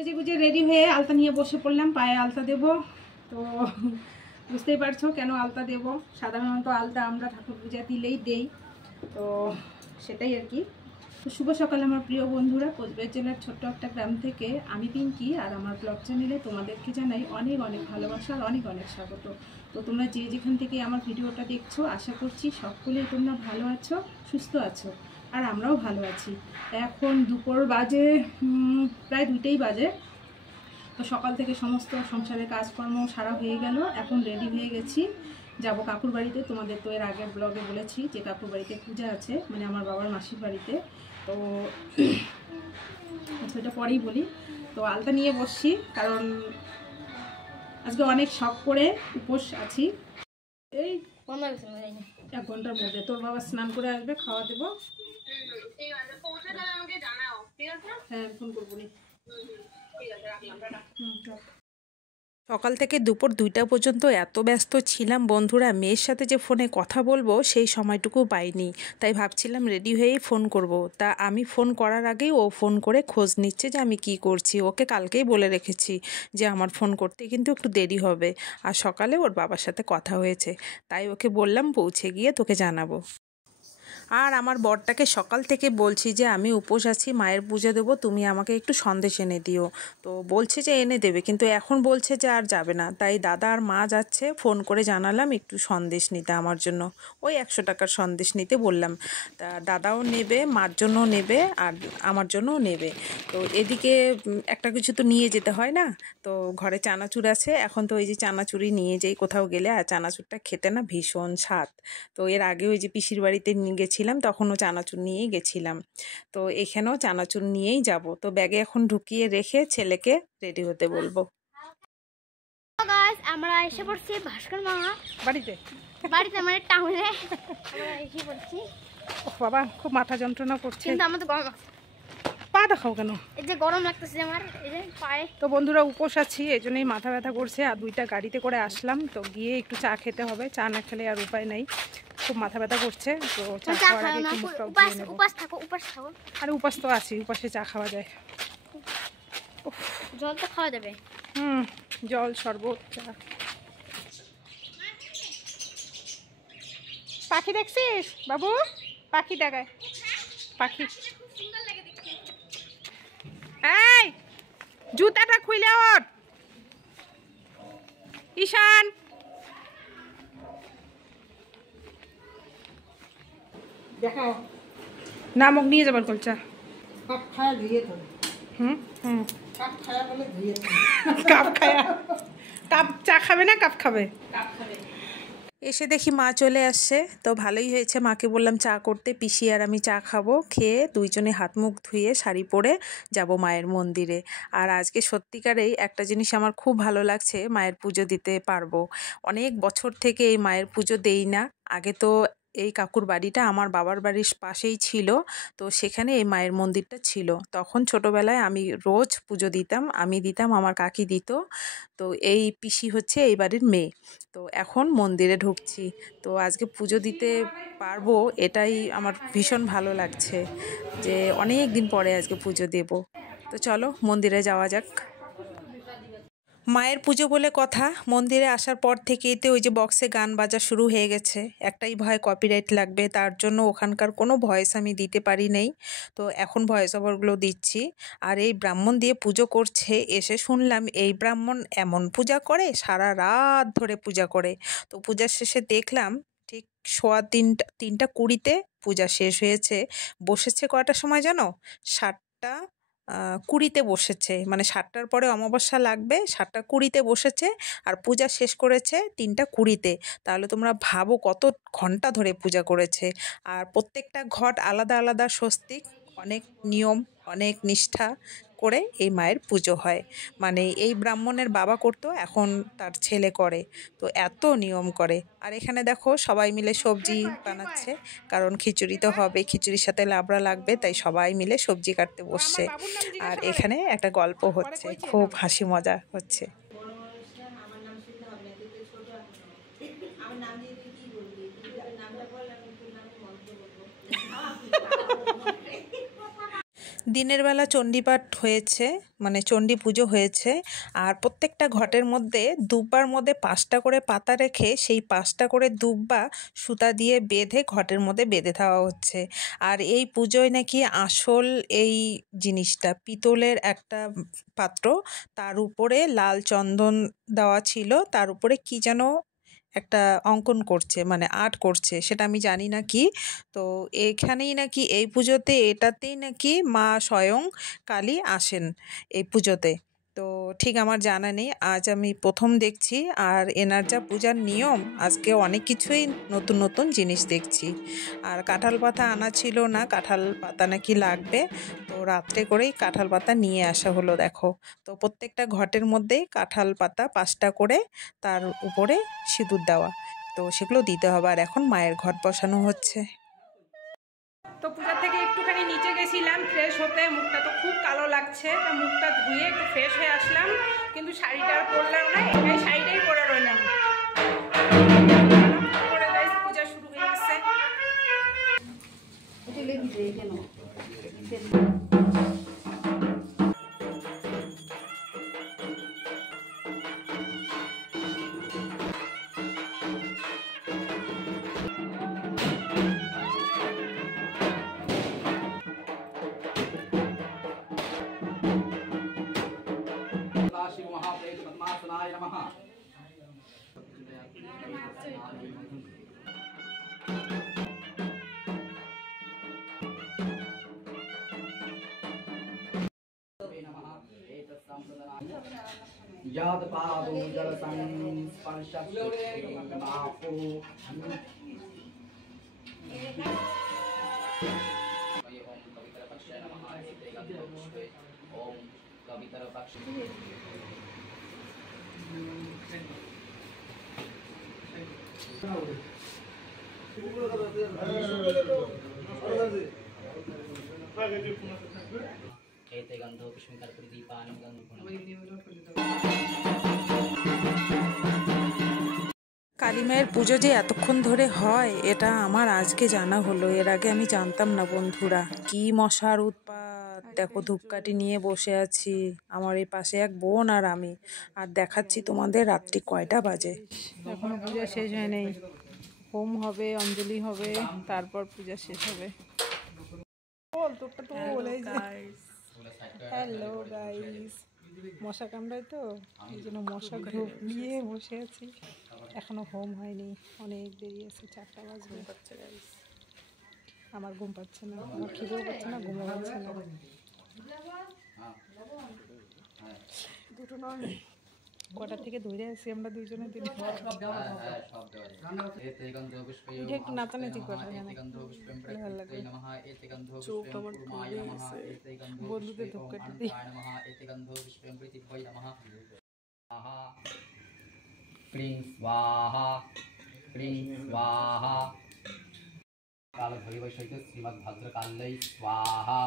সেজে গুজে রেডি হয়ে আলতা নিয়ে বসে পড়লাম, পায়ে আলতা দেব। তো বুঝতেই পারছো কেন আলতা দেব। সাধারণত আলতা আমরা ঠাকুর পূজা দিলেই দেই, তো সেটাই আর কি। তো শুভ সকাল আমার প্রিয় বন্ধুরা, কোচবিহার জেলার ছোট্ট একটা গ্রাম থেকে আমি পিঙ্কি, আর আমার ব্লগ চ্যানেলে তোমাদেরকে জানাই অনেক অনেক ভালোবাসা আর অনেক অনেক স্বাগত। তো তোমরা যে যেখান থেকে আমার ভিডিওটা দেখছো, আশা করছি সকলেই তোমরা ভালো আছো, সুস্থ আছো, আর আমরাও ভালো আছি। এখন দুপুর বাজে প্রায় 2টেই বাজে। তো সকাল থেকে সমস্ত সংসারের কাজকর্ম সারা হয়ে গেল, এখন রেডি হয়ে গেছি, যাব কাকুর বাড়িতে। তোমাদের তো এর আগের ব্লগে বলেছি যে কাকুর বাড়িতে পূজা আছে, মানে আমার বাবার মাসির বাড়িতে। তো সেটা পরেই বলি। তো আলতা নিয়ে বসছি, কারণ আজকে অনেক শখ করে উপোস আছি। এই 1 ঘন্টার মধ্যে তোর বাবা স্নান করে আসবে, খাওয়া দেবো। হ্যাঁ, ফোন করবো। সকাল থেকে দুপুর 2টা পর্যন্ত এত ব্যস্ত ছিলাম বন্ধুরা, মেয়ের সাথে যে ফোনে কথা বলবো সেই সময়টুকু পাইনি। তাই ভাবছিলাম রেডি হয়েই ফোন করব। তা আমি ফোন করার আগেই ও ফোন করে খোঁজ নিচ্ছে যে আমি কি করছি। ওকে কালকেই বলে রেখেছি যে আমার ফোন করতে কিন্তু একটু দেরি হবে, আর সকালে ওর বাবার সাথে কথা হয়েছে, তাই ওকে বললাম পৌঁছে গিয়ে তোকে জানাবো। আর আমার বরটাকে সকাল থেকে বলছি যে আমি উপোস আছি, মায়ের পূজা দেবো, তুমি আমাকে একটু সন্দেশ এনে দিও। তো বলছে যে এনে দেবে, কিন্তু এখন বলছে যে আর যাবে না। তাই দাদা আর মা যাচ্ছে, ফোন করে জানালাম একটু সন্দেশ নিতে আমার জন্য, ওই 100 টাকার সন্দেশ নিতে বললাম। তা দাদাও নেবে, মার জন্যও নেবে, আর আমার জন্যও নেবে। তো এদিকে একটা কিছু তো নিয়ে যেতে হয় না। তো ঘরে চানাচুর আছে, এখন তো ওই যে চানাচুরি নিয়ে যাই কোথাও গেলে, আর চানাচুরটা খেতে না ভীষণ স্বাদ। তো এর আগে ওই যে পিসির বাড়িতে নিয়ে গেছিলাম, তখনও চানাচুর নিয়েই গেছিলাম। তো এখানেও চানাচুর নিয়েই যাব। তো ব্যাগে এখন ঢুকিয়ে রেখে ছেলেকে রেডি হতে বলবো। আমরা এসে পড়ছি ভাস্কর মামা বাড়িতে মানে টাউনে আমরা এসে পড়ছি। বাবা খুব মাথা যন্ত্রণা করছে, কিন্তু আমাদের গরম আছে। পা দেখাও কেন? এই যে গরম লাগতেছে আমার, এই যে পায়ে। তো বন্ধুরা উপোস আছি, এই জন্যই মাথা ব্যথা করছে। আর 2টা গাড়িতে করে আসলাম, তো গিয়ে একটু চা খেতে হবে, চা না খেলে আর উপায় নাই। খুব মাথা ব্যথা করছে, তো চা খাওয়ার আগে একটু মুখটা ধুয়ে নেব। উপাস থাকো। আরে উপাস তো আছি, উপাসে চা খাওয়া যায়? জল তো খাওয়া যাবে। জল, শরবত, চা। পাখি দেখছিস বাবু? পাখি দেখায়, পাখি। এই জুতাটা খুলে ওঠ ঈশান। দেখাও না, মুখ নিয়ে যাবার কলচা। কাপ খায়া ধুয়ে তো। কাপ খায়া বলে ধুয়ে। কাপ খায়া, কাপ চা খাবে না কাপ খাবে? কাপ খাবে। এসে দেখি মা চলে আসছে, তো ভালোই হয়েছে। মাকে বললাম চা করতে, পিসি আর আমি চা খাবো। খেয়ে দুইজনে হাত মুখ ধুয়ে শাড়ি পরে যাব মায়ের মন্দিরে। আর আজকে সত্যিকারেই একটা জিনিস আমার খুব ভালো লাগছে, মায়ের পুজো দিতে পারবো। অনেক বছর থেকে এই মায়ের পুজো দেই না। আগে তো এই কাকুর বাড়িটা আমার বাবার বাড়ির পাশেই ছিল, তো সেখানে এই মায়ের মন্দিরটা ছিল। তখন ছোটোবেলায় আমি রোজ পুজো দিতাম, আমি দিতাম, আমার কাকি দিত। তো এই পিসি হচ্ছে এই বাড়ির মেয়ে। তো এখন মন্দিরে ঢুকছি, তো আজকে পুজো দিতে পারবো, এটাই আমার ভীষণ ভালো লাগছে যে অনেক দিন পরে আজকে পুজো দেব। তো চলো মন্দিরে যাওয়া যাক। মায়ের পুজো বলে কথা, মন্দিরে আসার পর থেকেই তো ওই যে বক্সে গান বাজা শুরু হয়ে গেছে। একটাই ভয় কপিরাইট লাগবে, তার জন্য ওখানকার কোনো ভয়েস আমি দিতে পারি নাই। তো এখন ভয়েস ওভারগুলো দিচ্ছি। আর এই ব্রাহ্মণ দিয়ে পুজো করছে, এসে শুনলাম এই ব্রাহ্মণ এমন পূজা করে, সারা রাত ধরে পূজা করে। তো পূজার শেষে দেখলাম ঠিক 3:20 পূজা শেষ হয়েছে। বসেছে কয়টার সময় জানো? 7:20 বসেছে, মানে 7টার পরে অমাবস্যা লাগবে, 7:20 বসেছে। আর পূজা শেষ করেছে 3:20। তাহলে তোমরা ভাবো কত ঘন্টা ধরে পূজা করেছে। আর প্রত্যেকটা ঘট আলাদা আলাদা স্বস্তিক, অনেক নিয়ম, অনেক নিষ্ঠা করে এই মায়ের পুজো হয়। মানে এই ব্রাহ্মণের বাবা করতো, এখন তার ছেলে করে। তো এত নিয়ম করে। আর এখানে দেখো সবাই মিলে সবজি বানাচ্ছে, কারণ খিচুড়ি তো হবে, খিচুড়ির সাথে লাবড়া লাগবে, তাই সবাই মিলে সবজি কাটতে বসছে। আর এখানে একটা গল্প হচ্ছে, খুব হাসি মজা হচ্ছে। দিনের বেলা চণ্ডীপাঠ হয়েছে, মানে চণ্ডী পুজো হয়েছে। আর প্রত্যেকটা ঘটের মধ্যে দুব্বার মধ্যে 5টা করে পাতা রেখে সেই 5টা করে দুব্বা সুতা দিয়ে বেঁধে ঘটের মধ্যে বেঁধে দেওয়া হচ্ছে। আর এই পুজোয় নাকি আসল এই জিনিসটা পিতলের একটা পাত্র, তার উপরে লাল চন্দন দেওয়া ছিল, তার উপরে কি যেন একটা অঙ্কন করছে, মানে আর্ট করছে, সেটা আমি জানি না কি। তো এখানেই নাকি এই পুজোতে এটাতেই নাকি মা স্বয়ং কালী আসেন এই পুজোতে। তো ঠিক আমার জানা নেই, আজ আমি প্রথম দেখছি। আর এনার যা পূজার নিয়ম, আজকে অনেক কিছুই নতুন নতুন জিনিস দেখছি। আর কাঁঠাল পাতা আনা ছিল না, কাঁঠাল পাতা নাকি লাগবে, তো রাত্রে করেই কাঁঠাল পাতা নিয়ে আসা হলো। দেখো, তো প্রত্যেকটা ঘটের মধ্যেই কাঁঠাল পাতা 5টা করে, তার উপরে সিঁদুর দেওয়া, তো সেগুলো দিতে হবে। আর এখন মায়ের ঘট বসানো হচ্ছে। তো পূজার থেকে একটুখানি নিচে গেছিলাম ফ্রেশ হতে, মুখটা তো খুব কালো লাগছে, তো মুখটা ধুয়ে একটু ফ্রেশ হয়ে আসলাম, কিন্তু শাড়িটা আর পরলাম না, এই শাড়িটাই পরে রইলাম। পরে গাইস পূজা শুরু হয়ে গেছে। याद पादो जल संस्पर्शस्ते मापो ओम कवितर पक्षे नमः इति गन्धपुष्पे ओम कवितर पक्षे एते गन्धो पुष्पिंकर प्रदीपानं কালী মায়ের পুজো যে এতক্ষণ ধরে হয় এটা আমার আজকে জানা হলো, এর আগে আমি জানতাম না বন্ধুরা। কি মশার উৎপাত, দেখো ধূপকাঠি নিয়ে বসে আছি, আমার এই পাশে এক বোন আর আমি, আর দেখাচ্ছি তোমাদের রাত্রি কয়টা বাজে। এখনো পূজা শেষ হয় নাই, হোম হবে, অঞ্জলি হবে, তারপর পূজা শেষ হবে। হ্যালো গাইস, মশা কামড়ায় তো এই জন্য মশা ধূপ নিয়ে বসে আছি। এখনো হোম হয়নি, অনেক দেরি আছে, 4টা বাজবে। আমার ঘুম পাচ্ছে না, আমার খিদেও পাচ্ছে না, ঘুমও পাচ্ছে না। দুটো নয়, কটা থেকে ধরে আছি আমরা দুইজনে দিন। একটু নাচানাচি করে ভালো লাগে, চোখ আমার বন্ধুদের ধূপকাঠি দিই। क्लीं स्वाहा क्लीं स्वाहा काल भैरव सहित श्रीमद्भद्रकाल्यै स्वाहा।